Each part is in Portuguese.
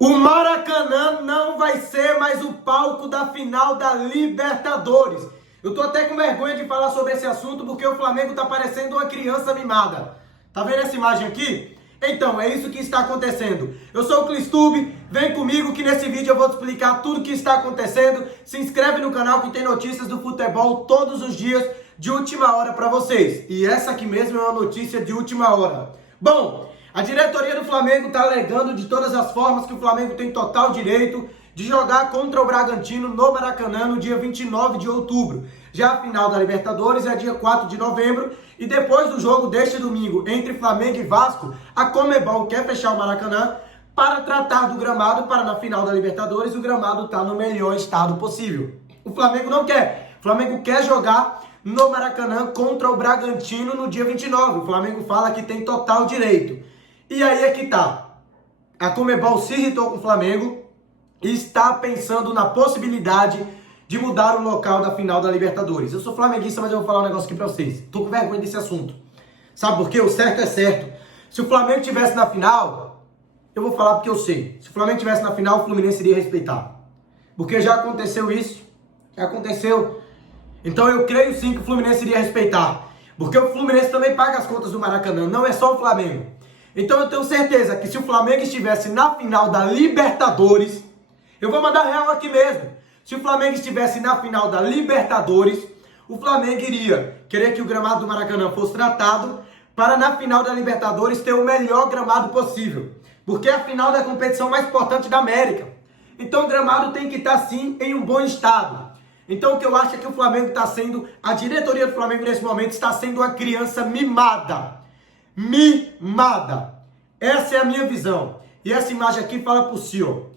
O Maracanã não vai ser mais o palco da final da Libertadores. Eu tô até com vergonha de falar sobre esse assunto porque o Flamengo tá parecendo uma criança mimada. Tá vendo essa imagem aqui? Então, é isso que está acontecendo. Eu sou o Clistube, vem comigo que nesse vídeo eu vou te explicar tudo o que está acontecendo. Se inscreve no canal que tem notícias do futebol todos os dias de última hora para vocês. E essa aqui mesmo é uma notícia de última hora. Bom, a diretoria do Flamengo está alegando de todas as formas que o Flamengo tem total direito de jogar contra o Bragantino no Maracanã no dia 29 de outubro. Já a final da Libertadores é dia 4 de novembro e depois do jogo deste domingo entre Flamengo e Vasco, a Conmebol quer fechar o Maracanã para tratar do gramado para na final da Libertadores o gramado estar no melhor estado possível. O Flamengo não quer. O Flamengo quer jogar no Maracanã contra o Bragantino no dia 29. O Flamengo fala que tem total direito. E aí é que tá. A Conmebol se irritou com o Flamengo e está pensando na possibilidade de mudar o local da final da Libertadores. Eu sou flamenguista, mas eu vou falar um negócio aqui pra vocês. Tô com vergonha desse assunto. Sabe por quê? O certo é certo. Se o Flamengo estivesse na final, eu vou falar porque eu sei. Se o Flamengo estivesse na final, o Fluminense iria respeitar. Porque já aconteceu isso. Já aconteceu. Então eu creio sim que o Fluminense iria respeitar. Porque o Fluminense também paga as contas do Maracanã. Não é só o Flamengo. Então eu tenho certeza que se o Flamengo estivesse na final da Libertadores, eu vou mandar real aqui mesmo. Se o Flamengo estivesse na final da Libertadores, o Flamengo iria querer que o gramado do Maracanã fosse tratado para na final da Libertadores ter o melhor gramado possível. Porque é a final da competição mais importante da América. Então o gramado tem que estar sim em um bom estado. Então o que eu acho é que o Flamengo está sendo, a diretoria do Flamengo nesse momento está sendo uma criança mimada. Mimada. Essa é a minha visão. E essa imagem aqui fala por si, ó.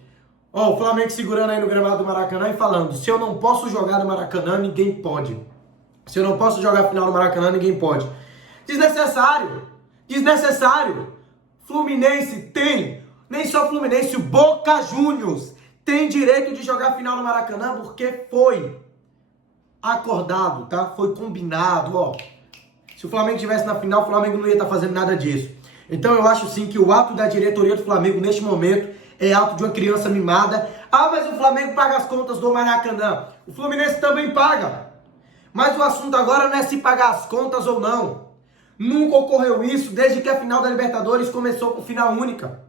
Ó, o Flamengo segurando aí no gramado do Maracanã e falando: se eu não posso jogar no Maracanã, ninguém pode. Se eu não posso jogar a final no Maracanã, ninguém pode. Desnecessário. Desnecessário. Fluminense tem, nem só Fluminense, o Boca Juniors tem direito de jogar a final no Maracanã porque foi acordado, tá? Foi combinado, ó. Se o Flamengo estivesse na final, o Flamengo não ia estar fazendo nada disso. Então eu acho sim que o ato da diretoria do Flamengo neste momento é ato de uma criança mimada. Ah, mas o Flamengo paga as contas do Maracanã. O Fluminense também paga. Mas o assunto agora não é se pagar as contas ou não. Nunca ocorreu isso desde que a final da Libertadores começou com final única.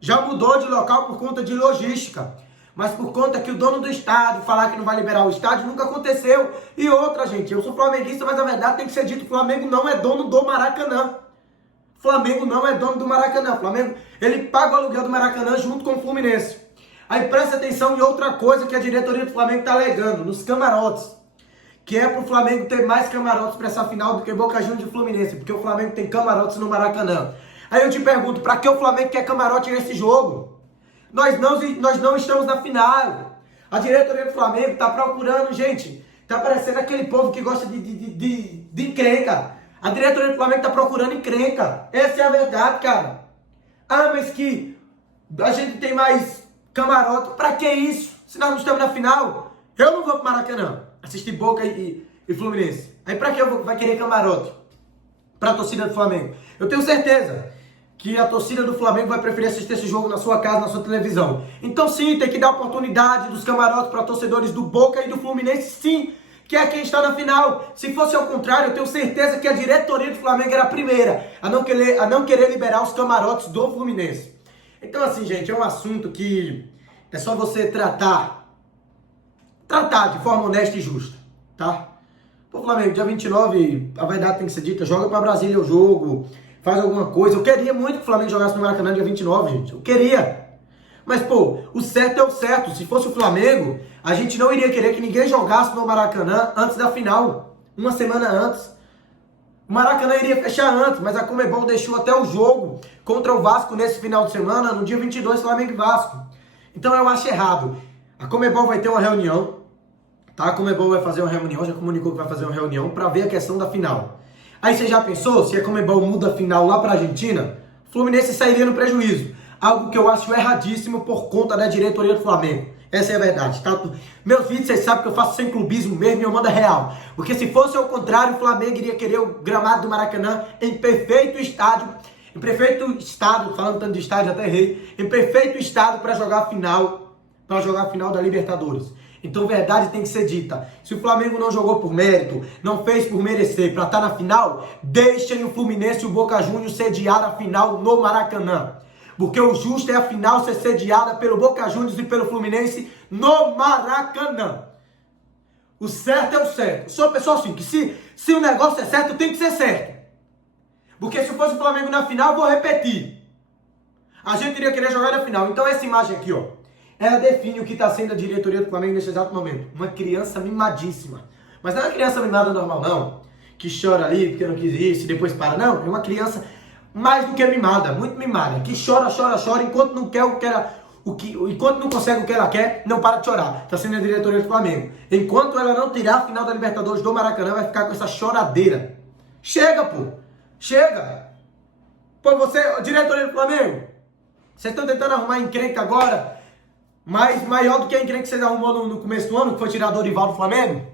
Já mudou de local por conta de logística. Mas por conta que o dono do estádio falar que não vai liberar o estádio, nunca aconteceu. E outra, gente, eu sou flamenguista, mas a verdade tem que ser dito: o Flamengo não é dono do Maracanã. Flamengo não é dono do Maracanã. O Flamengo, ele paga o aluguel do Maracanã junto com o Fluminense. Aí presta atenção em outra coisa que a diretoria do Flamengo está alegando, nos camarotes. Que é pro Flamengo ter mais camarotes para essa final do que Boca Juniors e Fluminense. Porque o Flamengo tem camarotes no Maracanã. Aí eu te pergunto, para que o Flamengo quer camarote nesse jogo? Nós não estamos na final. A diretoria do Flamengo está procurando, gente. Tá parecendo aquele povo que gosta de encrenca. A diretoria do Flamengo tá procurando encrenca. Essa é a verdade, cara. Ah, mas que a gente tem mais camarote. Pra que isso? Se nós não estamos na final, eu não vou pro Maracanã assistir Boca e Fluminense. Aí pra que eu vou querer camarote? Pra torcida do Flamengo. Eu tenho certeza que a torcida do Flamengo vai preferir assistir esse jogo na sua casa, na sua televisão. Então sim, tem que dar oportunidade dos camarotes para torcedores do Boca e do Fluminense, sim, que é quem está na final. Se fosse ao contrário, eu tenho certeza que a diretoria do Flamengo era a primeira a não querer liberar os camarotes do Fluminense. Então assim, gente, é um assunto que é só você tratar de forma honesta e justa, tá? Pô, Flamengo, dia 29, a verdade tem que ser dita, joga para Brasília o jogo, faz alguma coisa. Eu queria muito que o Flamengo jogasse no Maracanã dia 29, gente. Eu queria. Mas, pô, o certo é o certo. Se fosse o Flamengo, a gente não iria querer que ninguém jogasse no Maracanã antes da final. Uma semana antes. O Maracanã iria fechar antes, mas a Conmebol deixou até o jogo contra o Vasco nesse final de semana, no dia 22, Flamengo e Vasco. Então eu acho errado. A Conmebol vai ter uma reunião, tá? A Conmebol vai fazer uma reunião, já comunicou que vai fazer uma reunião para ver a questão da final. Aí você já pensou, se a Conmebol muda a final lá para a Argentina, o Fluminense sairia no prejuízo. Algo que eu acho erradíssimo por conta da diretoria do Flamengo. Essa é a verdade, tá? Meus vídeos, vocês sabem que eu faço sem clubismo mesmo e eu mando real. Porque se fosse ao contrário, o Flamengo iria querer o gramado do Maracanã em perfeito estádio, em perfeito estado, falando tanto de estádio, até errei, em perfeito estado para jogar a final da Libertadores. Então, verdade tem que ser dita. Se o Flamengo não jogou por mérito, não fez por merecer para estar na final, deixem o Fluminense e o Boca Juniors sediar a final no Maracanã. Porque o justo é a final ser sediada pelo Boca Juniors e pelo Fluminense no Maracanã. O certo é o certo. Eu sou uma pessoa assim, que se o negócio é certo, tem que ser certo. Porque se fosse o Flamengo na final, eu vou repetir. A gente iria querer jogar na final. Então essa imagem aqui, ó, ela define o que está sendo a diretoria do Flamengo nesse exato momento. Uma criança mimadíssima. Mas não é uma criança mimada normal, não. Que chora ali porque não quis isso e depois para. Não, é uma criança mais do que mimada, muito mimada. Que chora, enquanto não quer enquanto não consegue o que ela quer, não para de chorar. Está sendo a diretoria do Flamengo. Enquanto ela não tirar a final da Libertadores do Maracanã, vai ficar com essa choradeira. Chega, pô. Chega. Pô, você, diretoria do Flamengo, vocês estão tentando arrumar encrenca agora, mas maior do que a encrenca que vocês arrumou no começo do ano, que foi tirar o Dorival do Flamengo?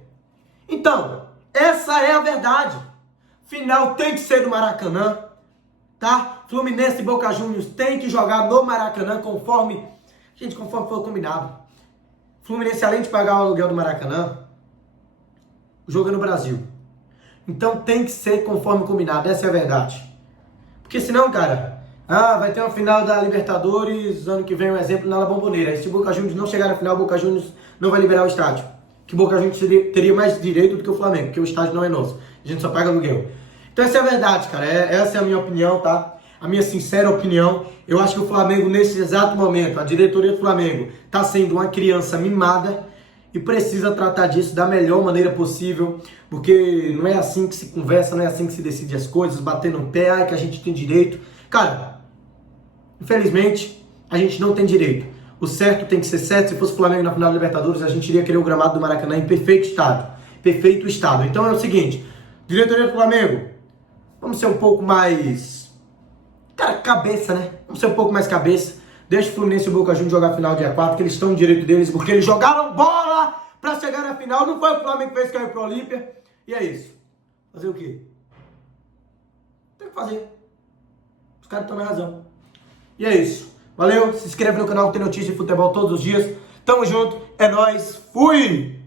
Então, essa é a verdade. Final tem que ser no Maracanã, tá? Fluminense e Boca Juniors tem que jogar no Maracanã conforme foi combinado. Fluminense, além de pagar o aluguel do Maracanã, joga no Brasil. Então tem que ser conforme combinado, essa é a verdade. Porque senão, cara, vai ter uma final da Libertadores, ano que vem, um exemplo, na La Bombonera. E se o Boca Juniors não chegar na final, o Boca Juniors não vai liberar o estádio. Que o Boca Juniors teria mais direito do que o Flamengo, porque o estádio não é nosso. A gente só paga aluguel. Então essa é a verdade, cara. Essa é a minha opinião, tá? A minha sincera opinião. Eu acho que o Flamengo, nesse exato momento, a diretoria do Flamengo tá sendo uma criança mimada e precisa tratar disso da melhor maneira possível, porque não é assim que se conversa, não é assim que se decide as coisas, batendo no pé, que a gente tem direito. Cara, infelizmente, a gente não tem direito. O certo tem que ser certo. Se fosse o Flamengo na final da Libertadores, a gente iria querer o gramado do Maracanã em perfeito estado. Perfeito estado. Então é o seguinte, diretoria do Flamengo, vamos ser um pouco mais... Cara, cabeça, né? Vamos ser um pouco mais cabeça. Deixa o Fluminense e o Boca Juniors jogar a final dia 4, que eles estão no direito deles, porque eles jogaram bola pra chegar na final. Não foi o Flamengo que fez cair pro Olímpia. E é isso. Fazer o quê? Tem que fazer. Os caras estão na razão. E é isso. Valeu. Se inscreve no canal que tem notícia de futebol todos os dias. Tamo junto. É nóis. Fui!